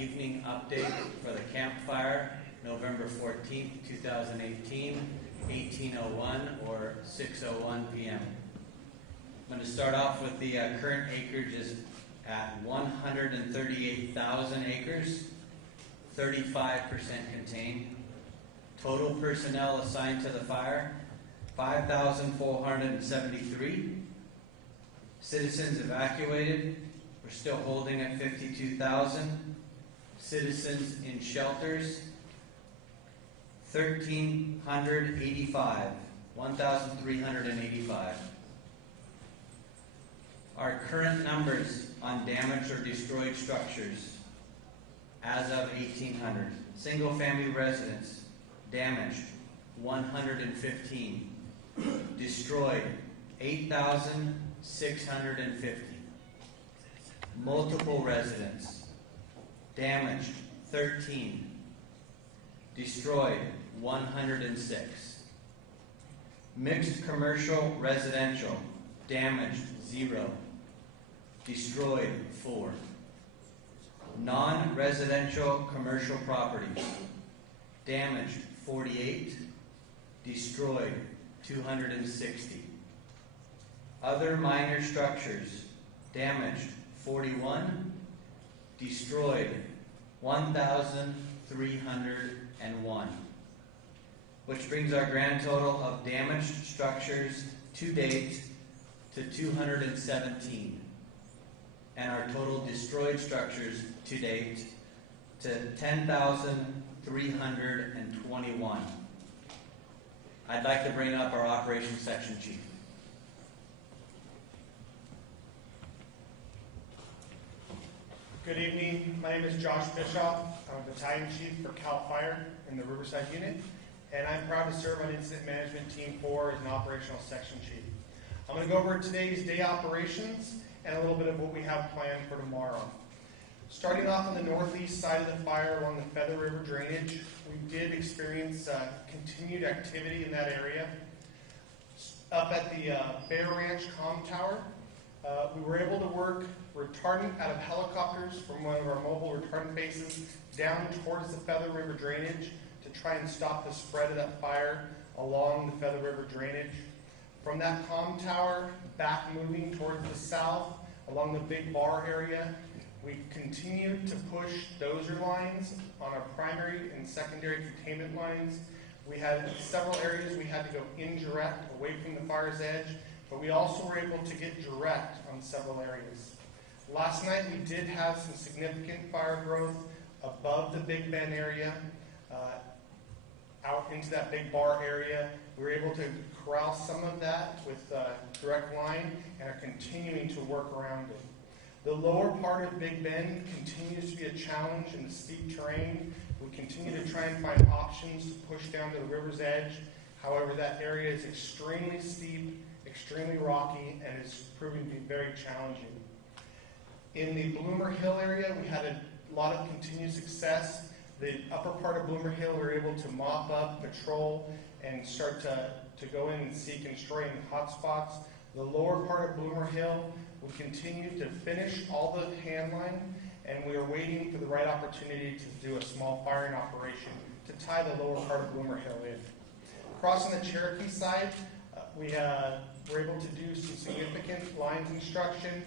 evening update for the campfire, November 14th, 2018, 1801 or 6:01 p.m. I'm going to start off with the current acreage is at 138,000 acres, 35% contained. Total personnel assigned to the fire, 5,473. Citizens evacuated, we're still holding at 52,000. Citizens in shelters, 1,385, 1,385. Our current numbers on damaged or destroyed structures as of 1,800. Single family residence, damaged, 115. Destroyed, 8,650. Multiple residents, damaged, 13. Destroyed, 106. Mixed commercial residential, damaged, 0. Destroyed, 4. Non-residential commercial properties, damaged, 48. Destroyed, 260. Other minor structures, damaged, 41. Destroyed, 1,301. Which brings our grand total of damaged structures to date to 217. And our total destroyed structures to date to 10,321. I'd like to bring up our operations section chief. Good evening. My name is Josh Bischoff. I'm Battalion Chief for CAL FIRE in the Riverside Unit, and I'm proud to serve on Incident Management Team 4 as an Operational Section Chief. I'm going to go over today's day operations and a little bit of what we have planned for tomorrow. Starting off on the northeast side of the fire along the Feather River drainage, we did experience continued activity in that area. Up at the Bear Ranch Comm Tower, we were able to work retardant out of helicopters from one of our mobile retardant bases down towards the Feather River drainage to try and stop the spread of that fire along the Feather River drainage. From that comm tower, back moving towards the south along the Big Bar area, we continued to push dozer lines on our primary and secondary containment lines. We had several areas we had to go indirect away from the fire's edge, but we also were able to get direct on several areas. Last night we did have some significant fire growth above the Big Bend area, out into that Big Bar area. We were able to corral some of that with direct line and are continuing to work around it. The lower part of Big Bend continues to be a challenge in the steep terrain. We continue to try and find options to push down to the river's edge. However, that area is extremely steep, extremely rocky, and is proving to be very challenging. In the Bloomer Hill area, we had a lot of continued success. The upper part of Bloomer Hill, we were able to mop up, patrol, and start to go in and seek and destroy any hot spots. The lower part of Bloomer Hill, we continued to finish all the hand line, and we are waiting for the right opportunity to do a small firing operation to tie the lower part of Bloomer Hill in. Across on the Cherokee side, we were able to do some significant line construction.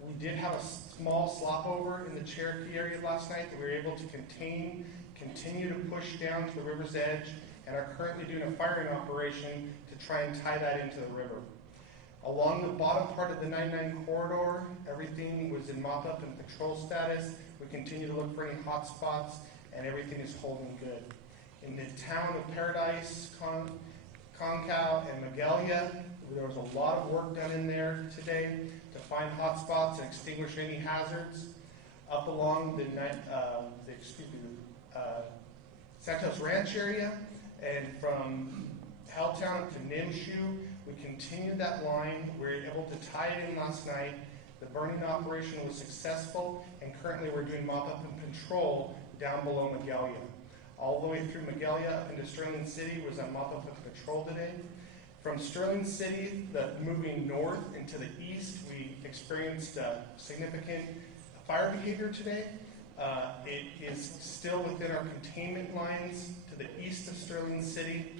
We did have a small slop over in the Cherokee area last night that we were able to continue to push down to the river's edge, and are currently doing a firing operation to try and tie that into the river. Along the bottom part of the 99 corridor, everything was in mop-up and patrol status. We continue to look for any hot spots, and everything is holding good. In the town of Paradise, Concow, and Magalia, there was a lot of work done in there today to find hot spots and extinguish any hazards. Up along the Santos Ranch area, and from Helltown to Nimshoe, we continued that line. We were able to tie it in last night. The burning operation was successful, and currently we're doing mop-up and patrol down below Magalia. All the way through Magalia up into Sterling City was on mop-up and patrol today. From Sterling City, moving north and to the east, we experienced significant fire behavior today. It is still within our containment lines to the east of Sterling City.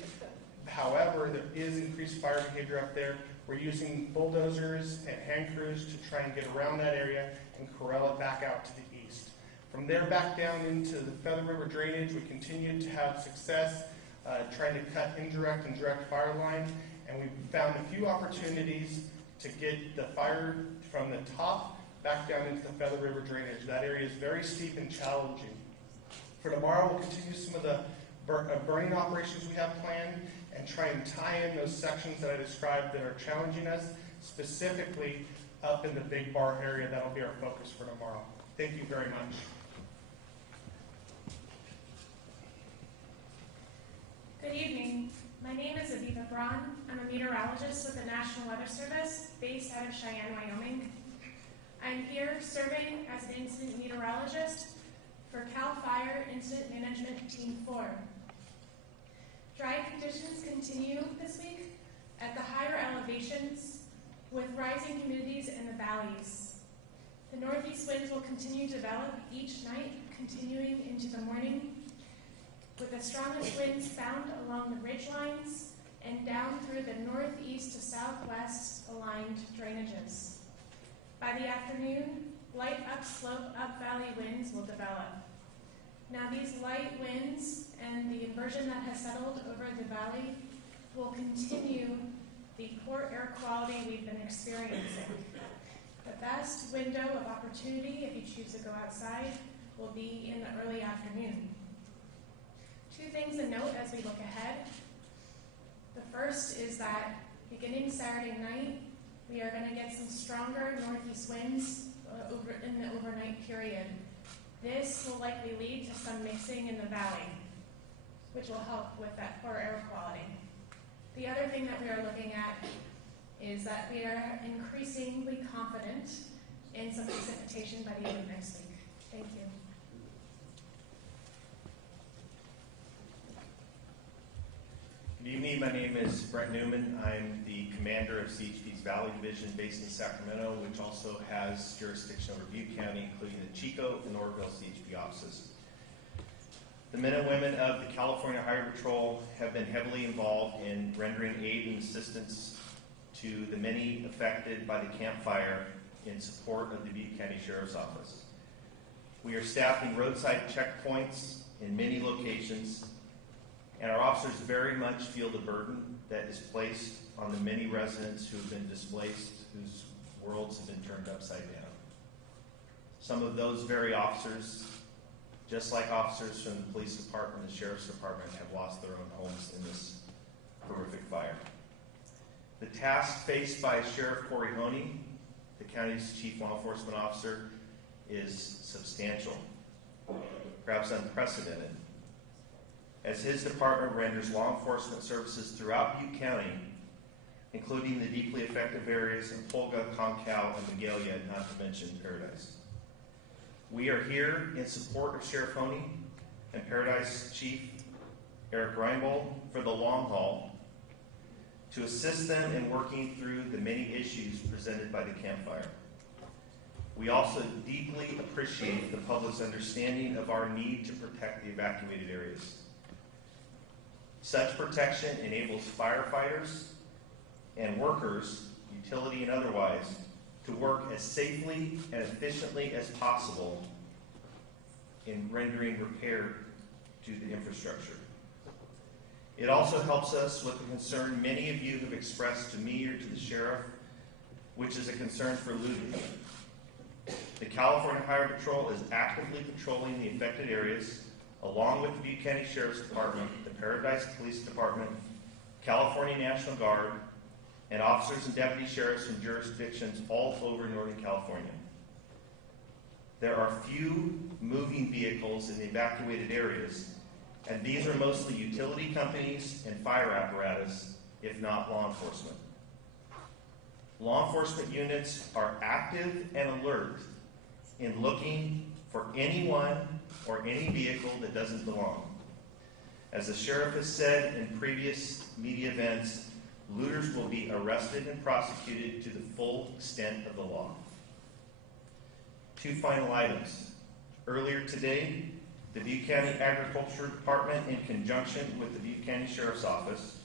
However, there is increased fire behavior up there. We're using bulldozers and hand crews to try and get around that area and corral it back out to the east. From there back down into the Feather River drainage, we continue to have success trying to cut indirect and direct fire line, and we've found a few opportunities to get the fire from the top back down into the Feather River drainage. That area is very steep and challenging. For tomorrow, we'll continue some of the burning operations we have planned and try and tie in those sections that I described that are challenging us, specifically up in the Big Bar area. That'll be our focus for tomorrow. Thank you very much. Good evening. My name is Aviva Braun. I'm a meteorologist with the National Weather Service based out of Cheyenne, Wyoming. I'm here serving as an incident meteorologist for CAL FIRE Incident Management Team 4. Dry conditions continue this week at the higher elevations with rising humidities in the valleys. The northeast winds will continue to develop each night, continuing into the morning, with the strongest winds found along the ridge lines and down through the northeast to southwest aligned drainages. By the afternoon, light upslope, up-valley winds will develop. Now these light winds and the inversion that has settled over the valley will continue the poor air quality we've been experiencing. The best window of opportunity, if you choose to go outside, will be in the early afternoon. Two things to note as we look ahead. The first is that beginning Saturday night, we are going to get some stronger northeast winds in the overnight period. This will likely lead to some mixing in the valley, which will help with that poor air quality. The other thing that we are looking at is that we are increasingly confident in some precipitation by the end of next week. Thank you. Good evening. My name is Brent Newman. I'm the commander of CHP's Valley Division based in Sacramento, which also has jurisdiction over Butte County, including the Chico and Norville CHP offices. The men and women of the California Highway Patrol have been heavily involved in rendering aid and assistance to the many affected by the Camp Fire in support of the Butte County Sheriff's Office. We are staffing roadside checkpoints in many locations, and our officers very much feel the burden that is placed on the many residents who have been displaced, whose worlds have been turned upside down. Some of those very officers, just like officers from the police department and sheriff's department, have lost their own homes in this horrific fire. The task faced by Sheriff Corey Honey, the county's chief law enforcement officer, is substantial, perhaps unprecedented, as his department renders law enforcement services throughout Butte County, including the deeply affected areas of Polga, Concal, and Magalia, not to mention Paradise. We are here in support of Sheriff Honey and Paradise Chief Eric Reinbold for the long haul to assist them in working through the many issues presented by the Camp Fire. We also deeply appreciate the public's understanding of our need to protect the evacuated areas. Such protection enables firefighters and workers, utility and otherwise, to work as safely and efficiently as possible in rendering repair to the infrastructure. It also helps us with the concern many of you have expressed to me or to the sheriff, which is a concern for looting. The California Highway Patrol is actively patrolling the affected areas, along with the Butte County Sheriff's Department, the Paradise Police Department, California National Guard, and officers and deputy sheriffs from jurisdictions all over Northern California. There are few moving vehicles in the evacuated areas, and these are mostly utility companies and fire apparatus, if not law enforcement. Law enforcement units are active and alert in looking for anyone or any vehicle that doesn't belong. As the sheriff has said in previous media events, looters will be arrested and prosecuted to the full extent of the law. Two final items. Earlier today, the Butte County Agriculture Department, in conjunction with the Butte County Sheriff's Office,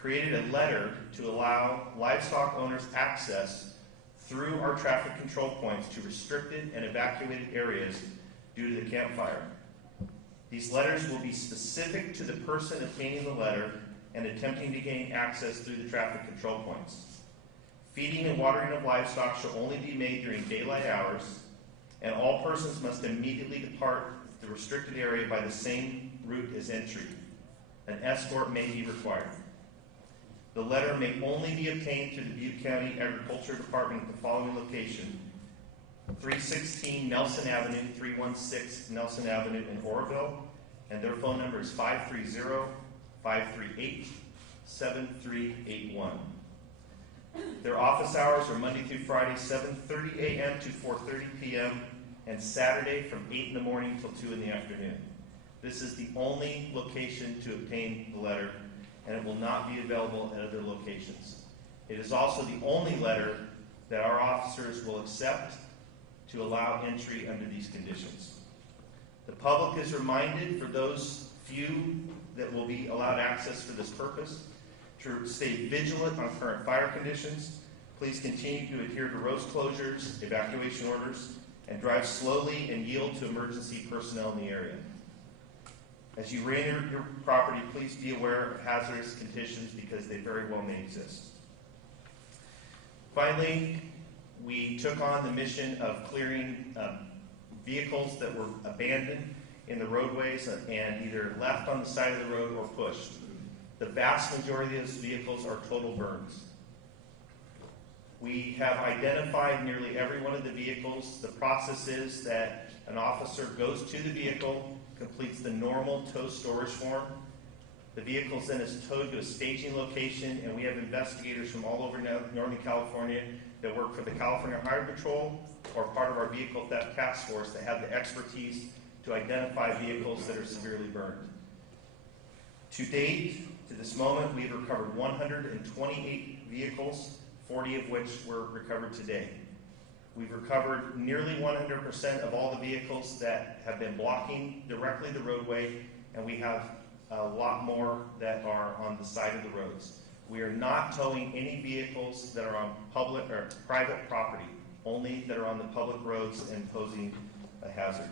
created a letter to allow livestock owners access through our traffic control points to restricted and evacuated areas due to the campfire. These letters will be specific to the person obtaining the letter and attempting to gain access through the traffic control points. Feeding and watering of livestock shall only be made during daylight hours, and all persons must immediately depart the restricted area by the same route as entry. An escort may be required. The letter may only be obtained through the Butte County Agriculture Department at the following location: 316 Nelson Avenue, 316 Nelson Avenue in Oroville, and their phone number is 530-538-7381. Their office hours are Monday through Friday, 7:30 a.m. to 4:30 p.m., and Saturday from 8 in the morning till 2 in the afternoon. This is the only location to obtain the letter, and it will not be available at other locations. It is also the only letter that our officers will accept to allow entry under these conditions. The public is reminded, for those few that will be allowed access for this purpose, to stay vigilant on current fire conditions. Please continue to adhere to road closures, evacuation orders, and drive slowly and yield to emergency personnel in the area. As you re-enter your property, please be aware of hazardous conditions because they very well may exist. Finally, we took on the mission of clearing vehicles that were abandoned in the roadways and either left on the side of the road or pushed. The vast majority of those vehicles are total burns. We have identified nearly every one of the vehicles. The process is that an officer goes to the vehicle, completes the normal tow storage form. The vehicle then is towed to a staging location, and we have investigators from all over Northern California that work for the California Highway Patrol or part of our vehicle theft task force that have the expertise to identify vehicles that are severely burned. To date, to this moment, we've recovered 128 vehicles, 40 of which were recovered today. We've recovered nearly 100% of all the vehicles that have been blocking directly the roadway, and we have a lot more that are on the side of the roads. We are not towing any vehicles that are on public or private property, only that are on the public roads and posing a hazard.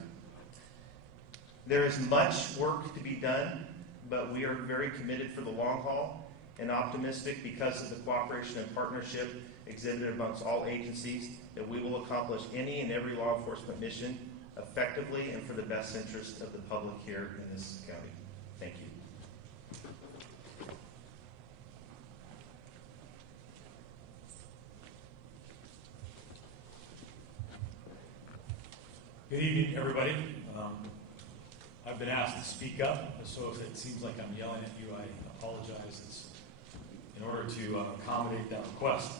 There is much work to be done, but we are very committed for the long haul and optimistic because of the cooperation and partnership exhibited amongst all agencies that we will accomplish any and every law enforcement mission effectively and for the best interest of the public here in this county. Thank you. Good evening, everybody. I've been asked to speak up, so if it seems like I'm yelling at you, I apologize. It's in order to accommodate that request.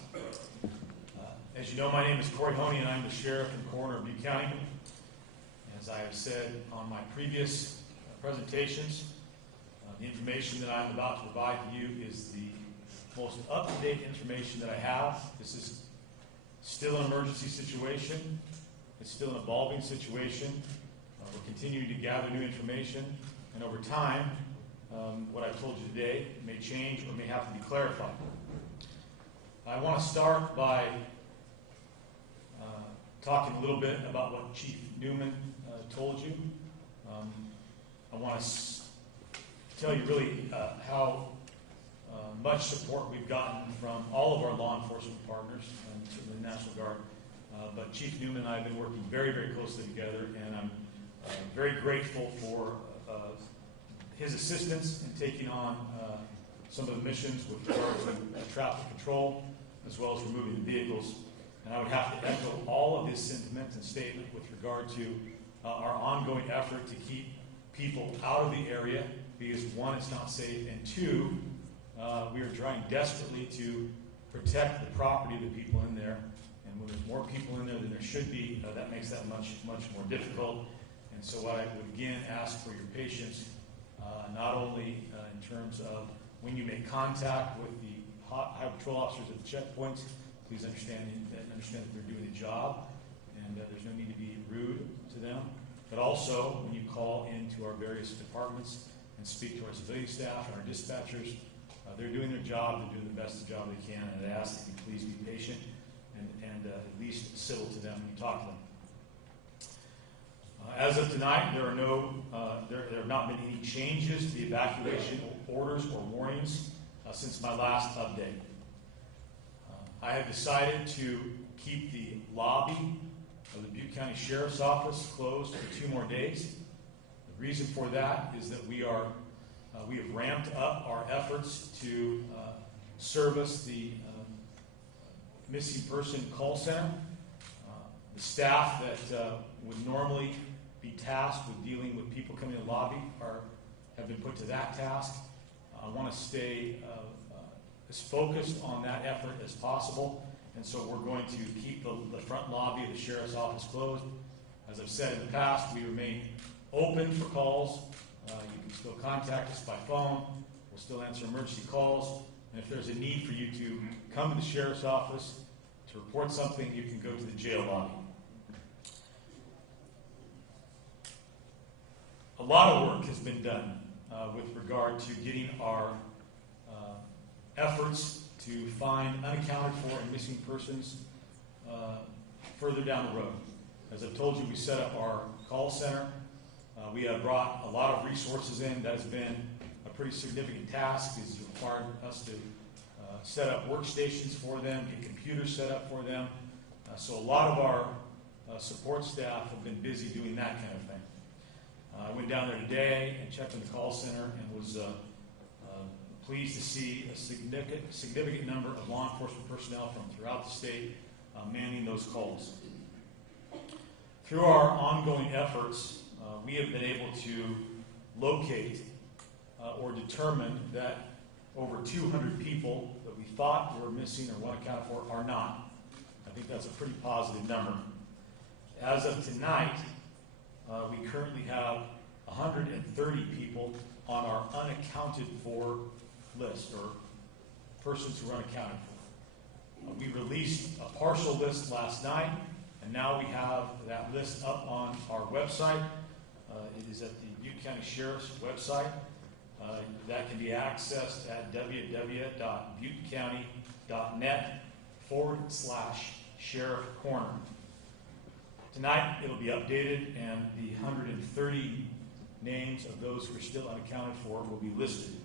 As you know, my name is Corey Honey, and I'm the Sheriff and Coroner of Butte County. As I have said on my previous presentations, the information that I'm about to provide to you is the most up-to-date information that I have. This is still an emergency situation. It's still an evolving situation. We're continuing to gather new information, and over time, what I've told you today may change or may have to be clarified. I want to start by talking a little bit about what Chief Newman told you. I want to tell you really how much support we've gotten from all of our law enforcement partners, and certainly the National Guard. But Chief Newman and I have been working very, very closely together, and I'm very grateful for his assistance in taking on some of the missions with regard to traffic control, as well as removing the vehicles. And I would have to echo all of his sentiments and statement with regard to our ongoing effort to keep people out of the area, because one, it's not safe, and two, we are trying desperately to protect the property of the people in there. And when there's more people in there than there should be, that makes that much more difficult. And so I would again ask for your patience, not only in terms of when you make contact with the Highway Patrol officers at the checkpoints, please understand that they're doing a job, and there's no need to be rude to them. But also, when you call into our various departments and speak to our civilian staff and our dispatchers, they're doing their job, they're doing the best job they can, and I ask that you please be patient and at least civil to them when you talk to them. As of tonight, there have not been any changes to the evacuation orders or warnings since my last update. I have decided to keep the lobby of the Butte County Sheriff's Office closed for 2 more days. The reason for that is that we have ramped up our efforts to service the missing person call center. The staff that would normally be tasked with dealing with people coming in the lobby have been put to that task. I want to stay as focused on that effort as possible, and so we're going to keep the front lobby of the Sheriff's Office closed. As I've said in the past, we remain open for calls. You can still contact us by phone. We'll still answer emergency calls, and if there's a need for you to come to the Sheriff's Office to report something, you can go to the jail lobby. A lot of work has been done with regard to getting our efforts to find unaccounted for and missing persons further down the road. As I've told you, we set up our call center. We have brought a lot of resources in. That has been a pretty significant task. It's required us to set up workstations for them, get computers set up for them. So a lot of our support staff have been busy doing that kind of thing. I went down there today and checked in the call center and was pleased to see a significant number of law enforcement personnel from throughout the state manning those calls. Through our ongoing efforts, we have been able to locate or determine that over 200 people that we thought were missing or weren't accounted for are not. I think that's a pretty positive number. As of tonight, we currently have 130 people on our unaccounted for list, or persons who are unaccounted for. We released a partial list last night, and now we have that list up on our website. It is at the Butte County Sheriff's website. That can be accessed at www.buttecounty.net/sheriff corner. Tonight, it'll be updated, and the 130 names of those who are still unaccounted for will be listed.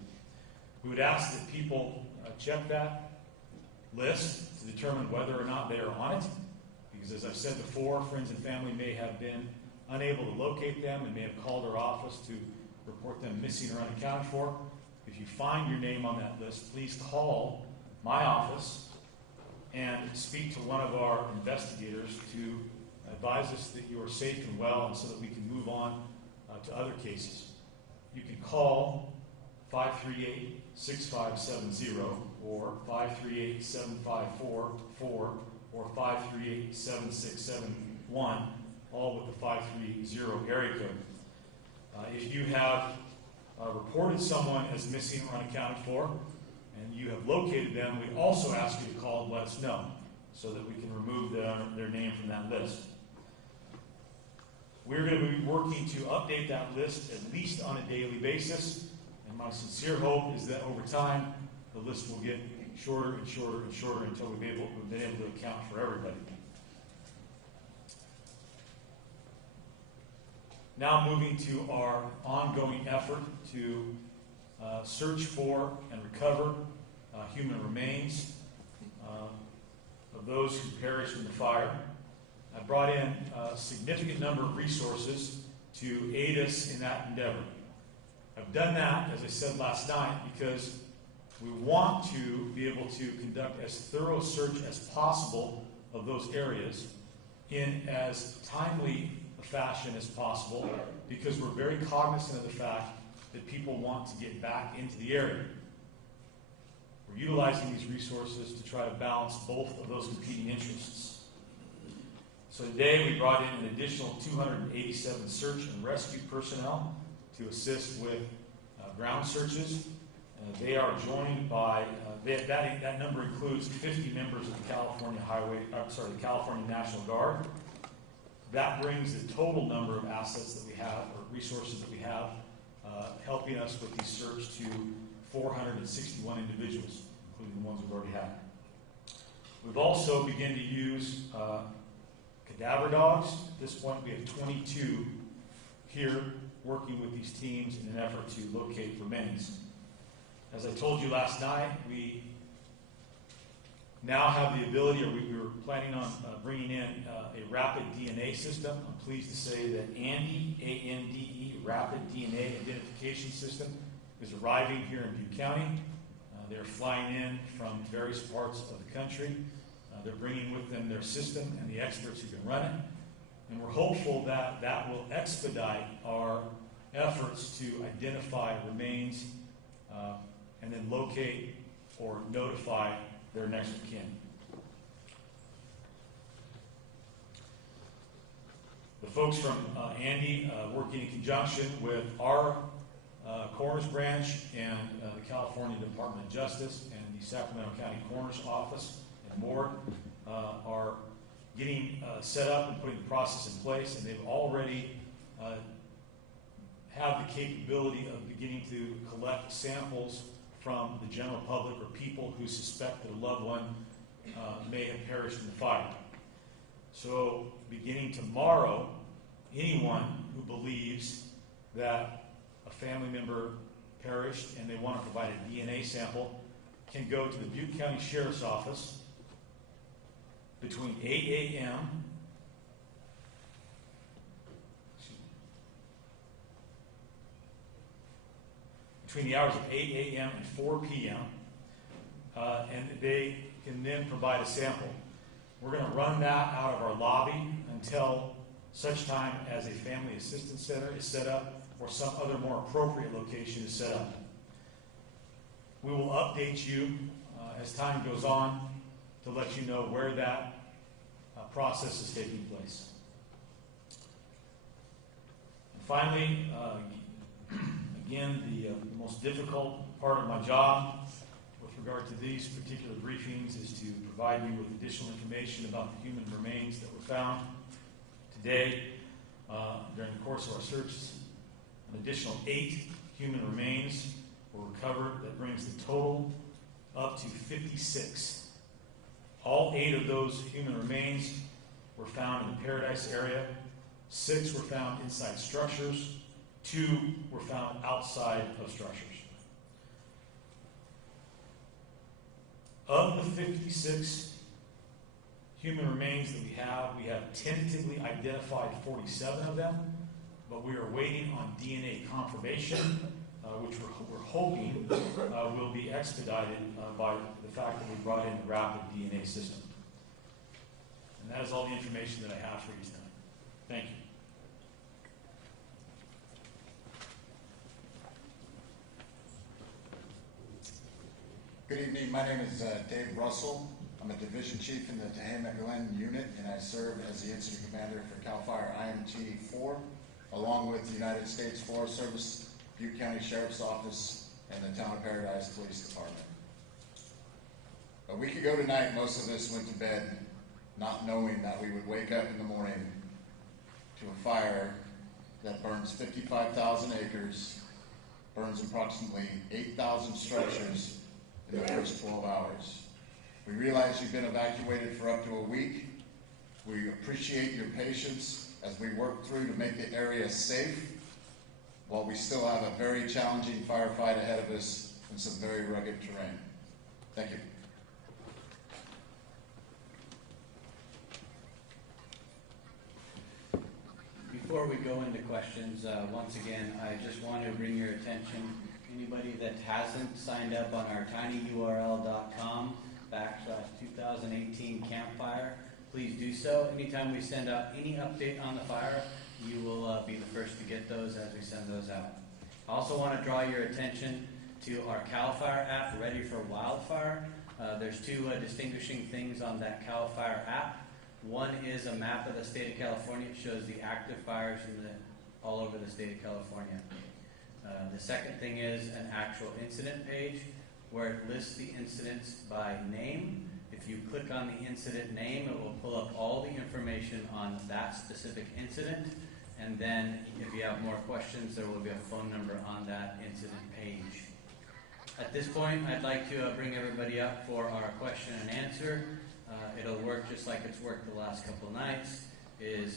We would ask that people check that list to determine whether or not they are on it, because as I've said before, friends and family may have been unable to locate them and may have called our office to report them missing or unaccounted for. If you find your name on that list, please call my office and speak to one of our investigators to advise us that you are safe and well, and so that we can move on to other cases. You can call 538-6570 or 538-7544 or 538-7671, all with the 530 area code. If you have reported someone as missing or unaccounted for, and you have located them, we also ask you to call and let us know so that we can remove their name from that list. We're going to be working to update that list at least on a daily basis, and my sincere hope is that over time the list will get shorter and shorter and shorter until we've been able to account for everybody. Now moving to our ongoing effort to search for and recover human remains of those who perished in the fire. I brought in a significant number of resources to aid us in that endeavor. I've done that, as I said last night, because we want to be able to conduct as thorough a search as possible of those areas in as timely a fashion as possible, because we're very cognizant of the fact that people want to get back into the area. We're utilizing these resources to try to balance both of those competing interests. So today we brought in an additional 287 search and rescue personnel to assist with ground searches. They are joined by, that number includes 50 members of the California National Guard, That brings the total number of assets that we have, or resources that we have, helping us with these search to 461 individuals, including the ones we've already had. We've also begun to use cadaver dogs. At this point, we have 22 here working with these teams in an effort to locate remains. As I told you last night, we now have the ability, or we were planning on bringing in a rapid DNA system. I'm pleased to say that ANDE, A-N-D-E, Rapid DNA Identification System, is arriving here in Butte County. They're flying in from various parts of the country. They're bringing with them their system and the experts who can run it. And we're hopeful that that will expedite our efforts to identify remains and then locate or notify their next of kin. The folks from ANDE, working in conjunction with our Coroner's Branch and the California Department of Justice and the Sacramento County Coroner's Office and Board, are getting set up and putting the process in place, and they've already have the capability of beginning to collect samples from the general public or people who suspect that a loved one may have perished in the fire. So beginning tomorrow, anyone who believes that a family member perished and they want to provide a DNA sample can go to the Butte County Sheriff's Office between 8 a.m. between the hours of 8 a.m. and 4 p.m. And they can then provide a sample. We're going to run that out of our lobby until such time as a family assistance center is set up or some other more appropriate location is set up. We will update you as time goes on to let you know where that process is taking place. And finally, again, the most difficult part of my job with regard to these particular briefings is to provide you with additional information about the human remains that were found. Today, during the course of our searches, an additional 8 human remains were recovered. That brings the total up to 56. All 8 of those human remains were found in the Paradise area. 6 were found inside structures. 2 were found outside of structures. Of the 56 human remains that we have tentatively identified 47 of them, but we are waiting on DNA confirmation, which we're hoping will be expedited by the fact that we brought in the rapid DNA system. And that is all the information that I have for you tonight. Thank you. Good evening. My name is Dave Russell. I'm a division chief in the Tehama Glen unit, and I serve as the incident commander for CAL FIRE IMT 4, along with the United States Forest Service, Butte County Sheriff's Office, and the Town of Paradise Police Department. A week ago tonight, most of us went to bed not knowing that we would wake up in the morning to a fire that burns 55,000 acres, burns approximately 8,000 structures in the first 12 hours. We realize you've been evacuated for up to a week. We appreciate your patience as we work through to make the area safe, while we still have a very challenging firefight ahead of us and some very rugged terrain. Thank you. Before we go into questions, once again, I just want to bring your attention, anybody that hasn't signed up on our tinyurl.com/2018 campfire, please do so. Anytime we send out any update on the fire, you will be the first to get those as we send those out. I also want to draw your attention to our CAL FIRE app, Ready for Wildfire. There's 2 distinguishing things on that CAL FIRE app. One is a map of the state of California. It shows the active fires all over the state of California. The second thing is an actual incident page where it lists the incidents by name. If If you click on the incident name, it will pull up all the information on that specific incident. And then if you have more questions, there will be a phone number on that incident page. At this point, I'd like to bring everybody up for our question and answer. It'll work just like it's worked the last couple nights.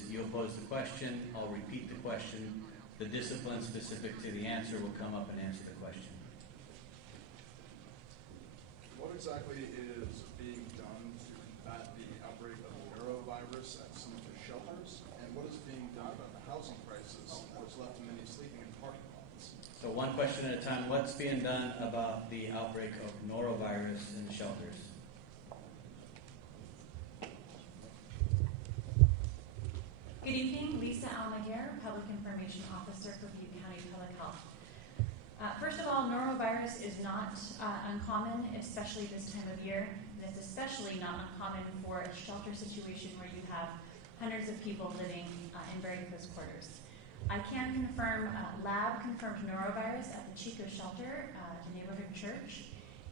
You'll pose the question, I'll repeat the question. The discipline specific to the answer will come up and answer the question. What exactly is being done to combat the outbreak of norovirus at some of the shelters? And what is being done about the housing crisis that has left many sleeping in parking lots? So one question at a time. What's being done about the outbreak of norovirus in the shelters? Good evening, Lisa Almaguer, Public Information Officer for Butte County Public Health. First of all, norovirus is not uncommon, especially this time of year. And it's especially not uncommon for a shelter situation where you have hundreds of people living in very close quarters. I can confirm lab confirmed norovirus at the Chico shelter, the neighborhood church.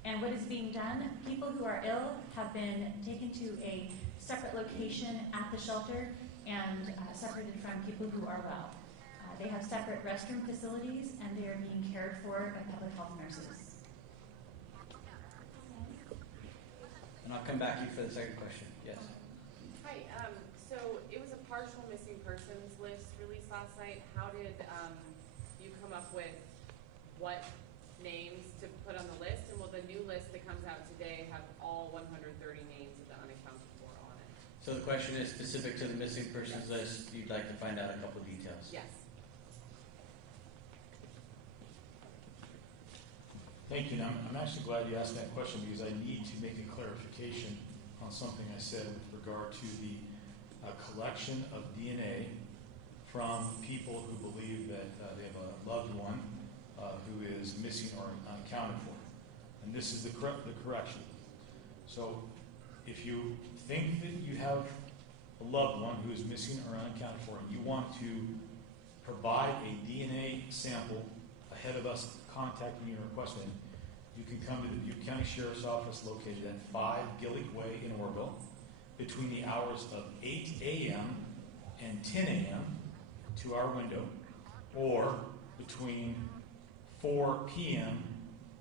And what is being done, people who are ill have been taken to a separate location at the shelter and separated from people who are well. They have separate restroom facilities, and they are being cared for by public health nurses. And I'll come back to you for the second question. Yes. Hi. So it was a partial missing persons list released last night. How did you come up with what names to put on the list? And will the new list that comes out today have all 130 names of the unaccounted for on it? So the question is specific to the missing persons list. You'd like to find out a couple of details. Yes. Thank you. Now, I'm actually glad you asked that question because I need to make a clarification on something I said with regard to the collection of DNA from people who believe that they have a loved one who is missing or unaccounted for. And this is the correction. So if you think that you have a loved one who is missing or unaccounted for, and you want to provide a DNA sample ahead of us contacting you and requesting, you can come to the Butte County Sheriff's Office located at 5 Gillig Way in Orville between the hours of 8 a.m. and 10 a.m. to our window, or between 4 p.m.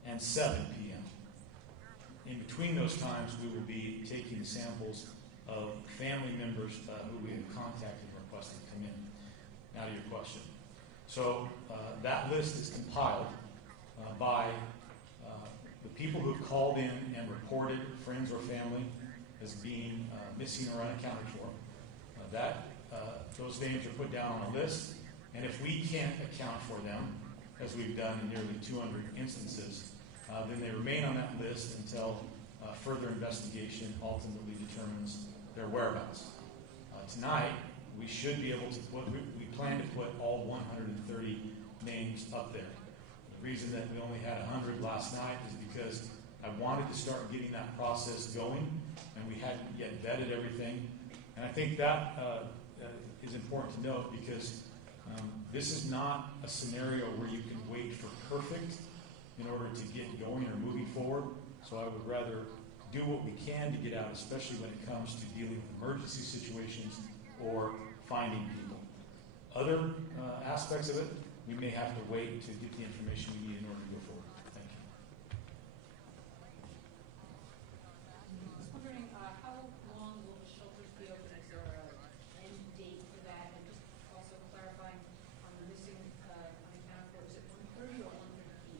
and 7 p.m. In between those times, we will be taking samples of family members who we have contacted and requested to come in. Now to your question. So that list is compiled by the people who have called in and reported friends or family as being missing or unaccounted for. Those names are put down on a list, and if we can't account for them, as we've done in nearly 200 instances, then they remain on that list until further investigation ultimately determines their whereabouts. Tonight, we should be able to we plan to put all 130 names up there. The reason that we only had 100 last night is because I wanted to start getting that process going, and we hadn't yet vetted everything. And I think that is important to note because this is not a scenario where you can wait for perfect in order to get going or moving forward. So I would rather do what we can to get out, especially when it comes to dealing with emergency situations or finding people. Other aspects of it, we may have to wait to get the information we need in order to go forward. Thank you. I was wondering, how long will the shelters be open? Is there an end date for that? And just also clarifying on the missing unaccounted for, is it 130 or 138?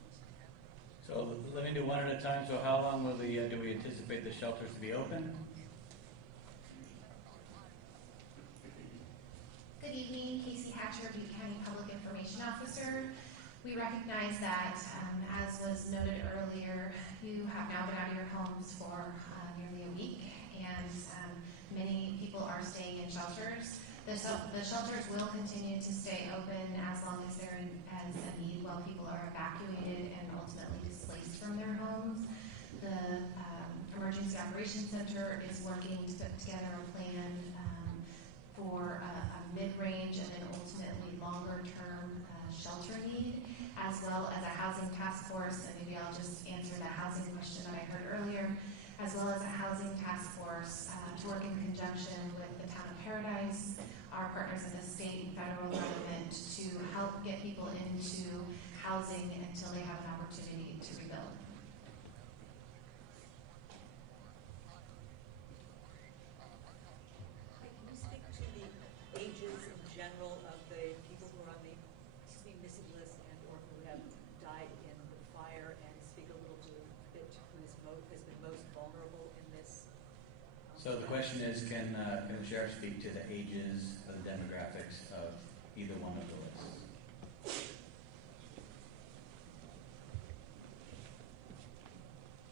So let me do one at a time. So how long will do we anticipate the shelters to be open? Good evening, Casey Hatcher, Butte County Public Information Officer. We recognize that, as was noted earlier, you have now been out of your homes for nearly a week, and many people are staying in shelters. The shelters will continue to stay open as long as there is a need while people are evacuated and ultimately displaced from their homes. The Emergency Operations Center is working to put together a plan for a mid-range and then ultimately longer-term shelter need, as well as a housing task force. And maybe I'll just answer the housing question that I heard earlier. as well as a housing task force to work in conjunction with the town of Paradise, our partners in the state and federal government, to help get people into housing until they have an opportunity to rebuild. Can you speak to the ages in general of the people who are on the missing list and or who have died in the fire, and speak a little bit to who has been most vulnerable in this? So the question is, can the sheriff speak to the ages or the demographics of either one of the lists?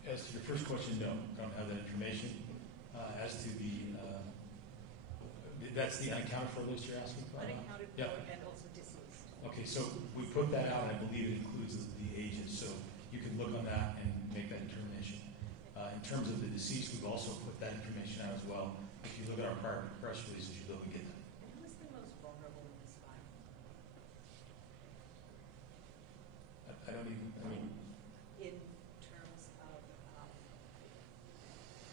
As to your first question, no, I don't have that information. As to that's the unaccounted for list you're asking for? Unaccounted for, Yeah. and also deceased. Okay, so we put that out, and I believe it includes the ages, so you can look on that and make that determination. In terms of the deceased, we've also put that information out as well. If you look at our prior press releases, you'll be able to get that. And who has been most vulnerable in this fire? I mean, In terms of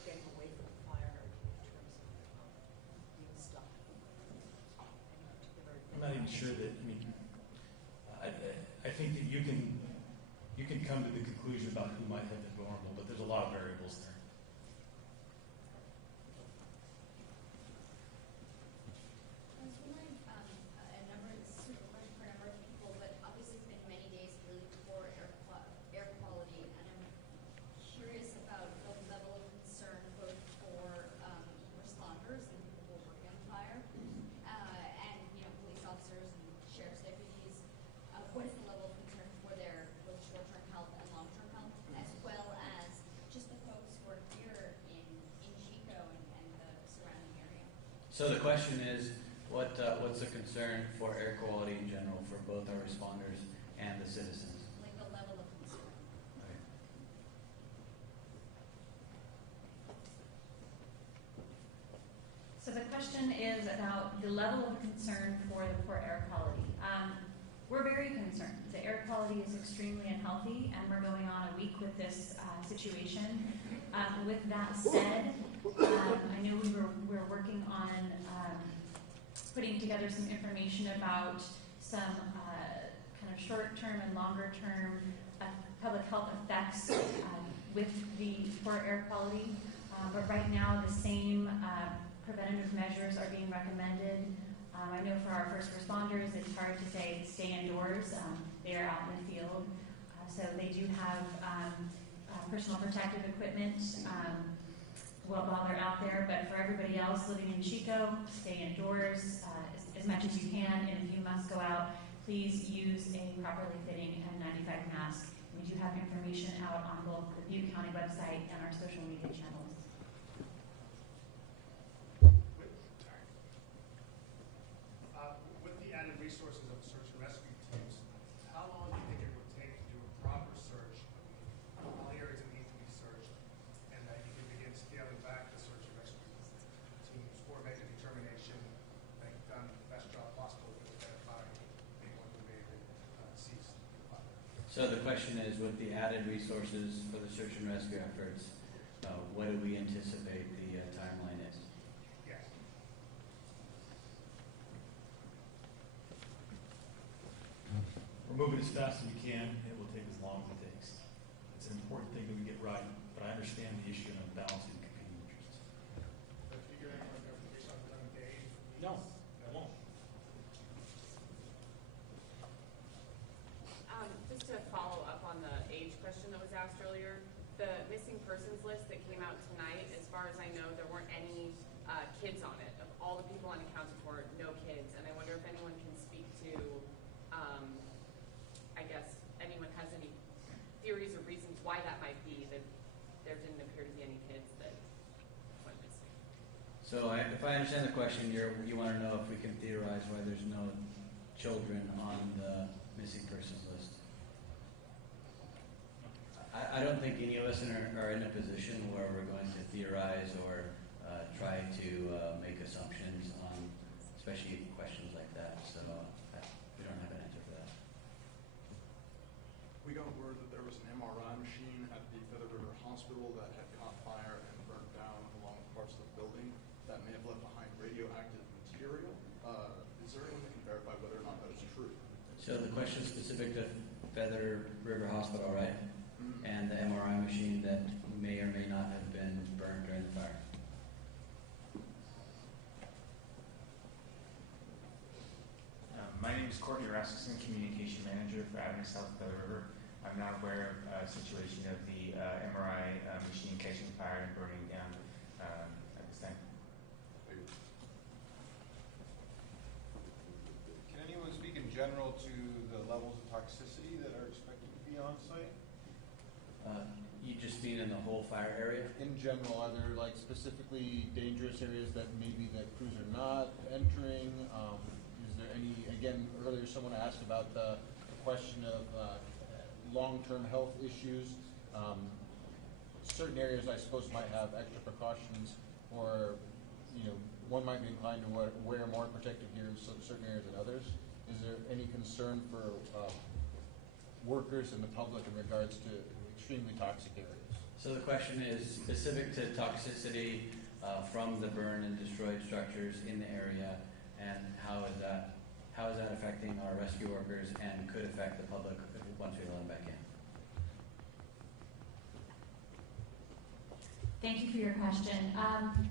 getting away from the fire, in terms of being stuck? Any particular? I'm not even sure that, I think that you can come to the conclusion about who might have been vulnerable, but there's a lot of variables there. I was wondering, this is a question for a number of people, but obviously it's been many days of really poor air quality, and I'm curious about the level of concern both for responders and people who are working on fire, and police officers and sheriff's deputies. What is the level of concern for their both short-term health and long-term health, as well as just the folks who are here in Chico and the surrounding area? So the question is, what's the concern for air quality in general for both our responders and the citizens? Like the level of concern. Right. So the question is about the level of concern for the poor air quality. We're very concerned. The air quality is extremely unhealthy, and we're going on a week with this situation. With that said, I know we're working on putting together some information about some kind of short-term and longer-term public health effects with the poor air quality. But right now, the same preventative measures are being recommended. I know for our first responders, it's hard to say stay indoors. They are out in the field. So they do have personal protective equipment while they're out there. But for everybody else living in Chico, stay indoors as much as you can. And if you must go out, please use a properly fitting N95 mask. We do have information out on both the Butte County website and our social media channels. With the added resources of search and rescue teams, how long do you think it would take to do a proper search of all areas that need to be searched, and that you can begin scaling back the search and rescue teams, or make a determination that you've done the best job possible to identify anyone who may have been deceased? So the question is, with the added resources for the search and rescue efforts, what do we anticipate the timeline is? Yes. We're moving as fast as we can, and it will take as long as it takes. It's an important thing that we get right, but I understand the issue and I'm balancing competing interests. But if you get anyone based on 11 days? No, I won't. Just to follow up on the age question that was asked earlier, the missing persons list that came out tonight, as far as I know, there weren't any kids on it. Of all the people unaccounted for, no kids. And I wonder if anyone can speak to, I guess, anyone has any theories or reasons why that might be, that there didn't appear to be any kids that went missing. So if I understand the question, you want to know if we can theorize why there's no children on the missing persons list. I don't think any of us are in a position where we're going to theorize or try to make assumptions on, especially questions like that. So we don't have an answer for that. We got word that there was an MRI machine at the Feather River hospital that had caught fire and burnt down along parts of the building that may have left behind radioactive material. Is there anyone that can verify whether or not that is true? So the question is specific to Feather River Hospital, right? And the MRI machine that may or may not have been burned during the fire. My name is Courtney Rasmussen, Communication Manager for Avenue South Feather River. I'm not aware of a situation of the MRI machine catching fire and burning down at this time. Can anyone speak in general to the levels of toxicity that are expected to be on site? You just mean in the whole fire area? In general, are there like specifically dangerous areas that maybe that crews are not entering? Is there any, again, earlier someone asked about the question of long-term health issues. Certain areas I suppose might have extra precautions, or one might be inclined to wear more protective gear in certain areas than others. Is there any concern for workers and the public in regards to extremely toxic areas? So the question is specific to toxicity from the burn and destroyed structures in the area, and how is that affecting our rescue workers and could affect the public once we let them back in? Thank you for your question.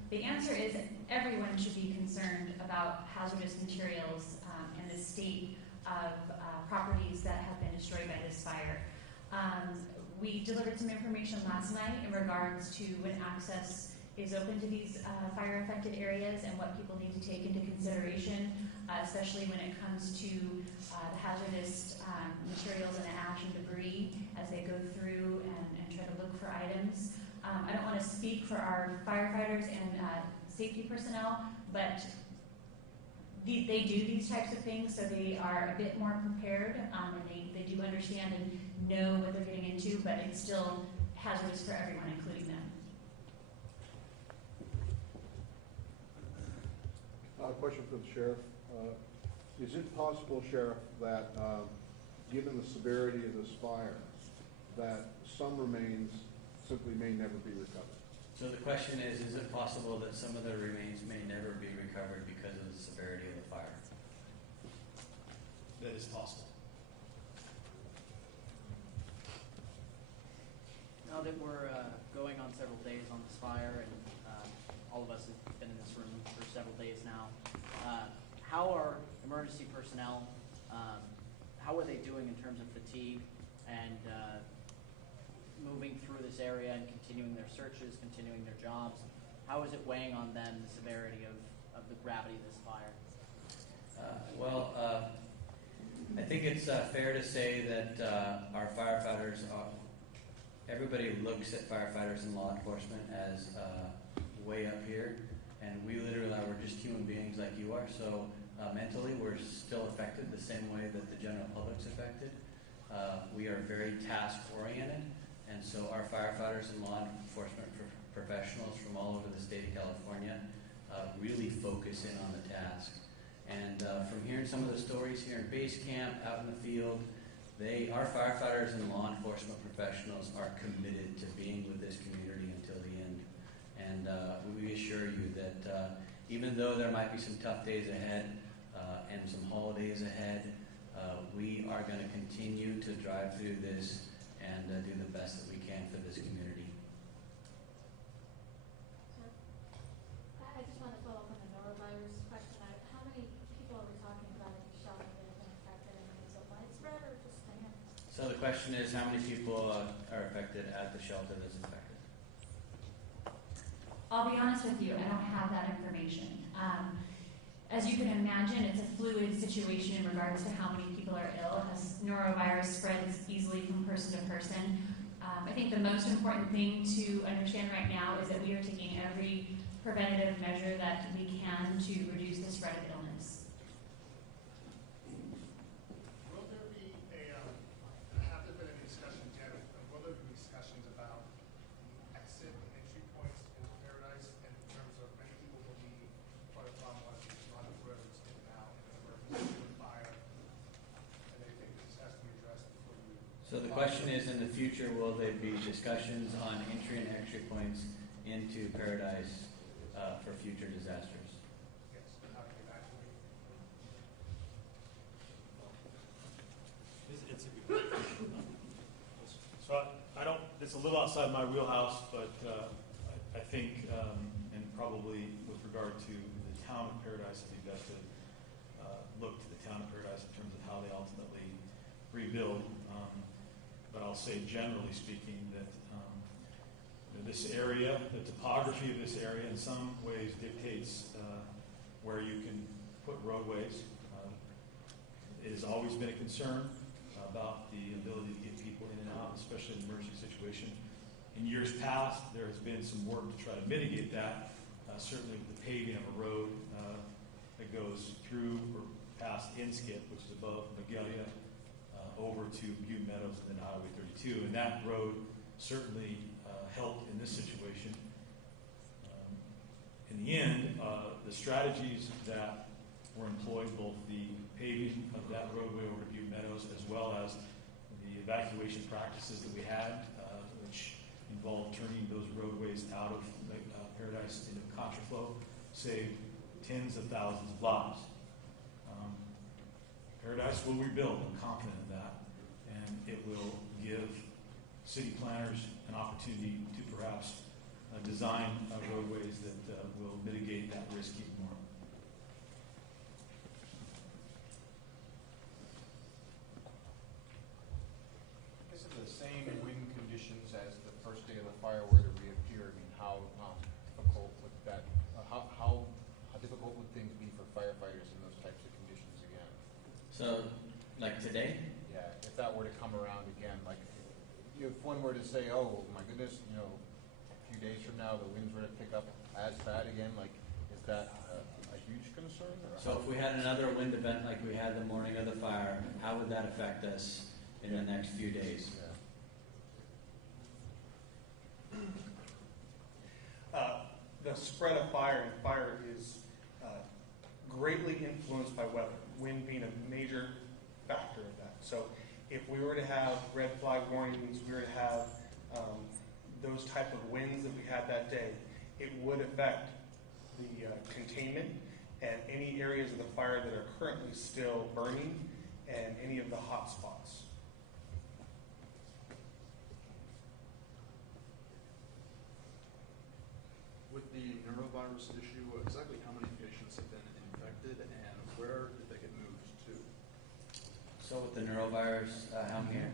The answer is everyone should be concerned about hazardous materials and the state of properties that have been destroyed by this fire. We delivered some information last night in regards to when access is open to these fire-affected areas and what people need to take into consideration, especially when it comes to the hazardous materials and the ash and debris as they go through and try to look for items. I don't want to speak for our firefighters and safety personnel, but they do these types of things, so they are a bit more prepared, and they do understand and know what they're getting into, but it's still hazardous for everyone, including them. Question for the sheriff. Is it possible, Sheriff, that given the severity of this fire, that some remains simply may never be recovered? So the question is it possible that some of the remains may never be recovered because of the severity of the fire? That is possible. Now that we're going on several days on this fire, and all of us have been in this room for several days now, how are emergency personnel, how are they doing in terms of fatigue and moving through this area and continuing their searches, continuing their jobs? How is it weighing on them, the severity of the gravity of this fire? I think it's fair to say that our firefighters, everybody looks at firefighters and law enforcement as way up here, and we literally we're just human beings like you are, so mentally we're still affected the same way that the general public's affected. We are very task-oriented, and so our firefighters and law enforcement professionals from all over the state of California really focus in on the task. And from hearing some of the stories here in base camp, out in the field, our firefighters and law enforcement professionals are committed to being with this community until the end. And we assure you that even though there might be some tough days ahead and some holidays ahead, we are going to continue to drive through this and do the best that we can for this community. I just want to follow up on the norovirus question. How many people are we talking about in the shelter that have been affected, and is it widespread or just a handful? So the question is, how many people are affected at the shelter that's infected? I'll be honest with you, I don't have that information. As you can imagine, it's a fluid situation in regards to how many people are ill, as norovirus spreads easily from person to person. I think the most important thing to understand right now is that we are taking every preventative measure that we can to reduce the spread of illness. Will there be have there been any discussions yet, will there be discussions about exit and entry points into Paradise in terms of many people will be quite a problem on a lot of roads in and out in an emergency or fire, and they think this has to be addressed before you. So the question is, in the future, will there be discussions on entry and exit points into Paradise for future disasters? It's a good question. So I don't, it's a little outside my wheelhouse, but I think, and probably with regard to the town of Paradise, it'd be best to look to the town of Paradise in terms of how they ultimately rebuild. But I'll say, generally speaking, that this area, the topography of this area, in some ways dictates where you can put roadways. It has always been a concern about the ability to get people in and out, especially in an emergency situation. In years past, there has been some work to try to mitigate that, certainly with the paving of a road that goes through or past Inskip, which is above Magalia, over to Butte Meadows and then Highway 32. And that road certainly helped in this situation. In the end, the strategies that were employed, both the paving of that roadway over to Butte Meadows, as well as the evacuation practices that we had, which involved turning those roadways out of Paradise into contraflow, saved tens of thousands of lives. Paradise will rebuild, I'm confident of that, and it will give city planners an opportunity to perhaps design roadways that will mitigate that risk even more. Is it the same wind conditions as the first day of the fire were to reappear? I mean, how difficult would that? How difficult would things be for firefighters in those types of conditions again? So, like today? Yeah, if that were to come around again, like if one were to say, "Oh my goodness, you know, a few days from now the winds were to pick up as bad again," like is that a huge concern? Or So if we had another wind event like we had the morning of the fire, how would that affect us in the next few days? The spread of fire is greatly influenced by weather, wind being a major factor of that. So if we were to have red flag warnings, we were to have those type of winds that we had that day, it would affect the containment and any areas of the fire that are currently still burning and any of the hot spots. With the neurovirus issue, exactly how many patients have been infected and where did they get moved to? So with the neurovirus, how many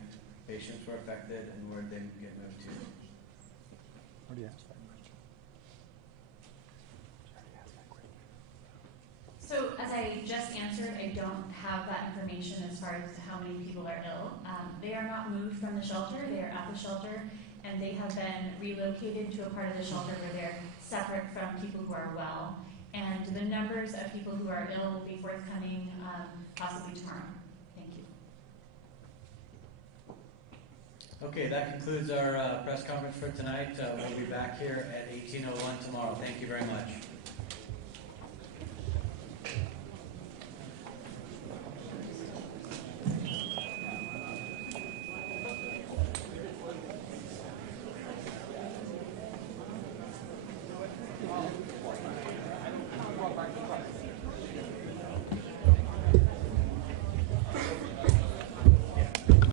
patients were affected and where did they get moved to? Already asked that question. So as I just answered, I don't have that information as far as how many people are ill. They are not moved from the shelter. They are at the shelter, and they have been relocated to a part of the shelter where they're separate from people who are well. And the numbers of people who are ill will be forthcoming possibly tomorrow. Thank you. Okay, that concludes our press conference for tonight. We'll be back here at 18:01 tomorrow. Thank you very much.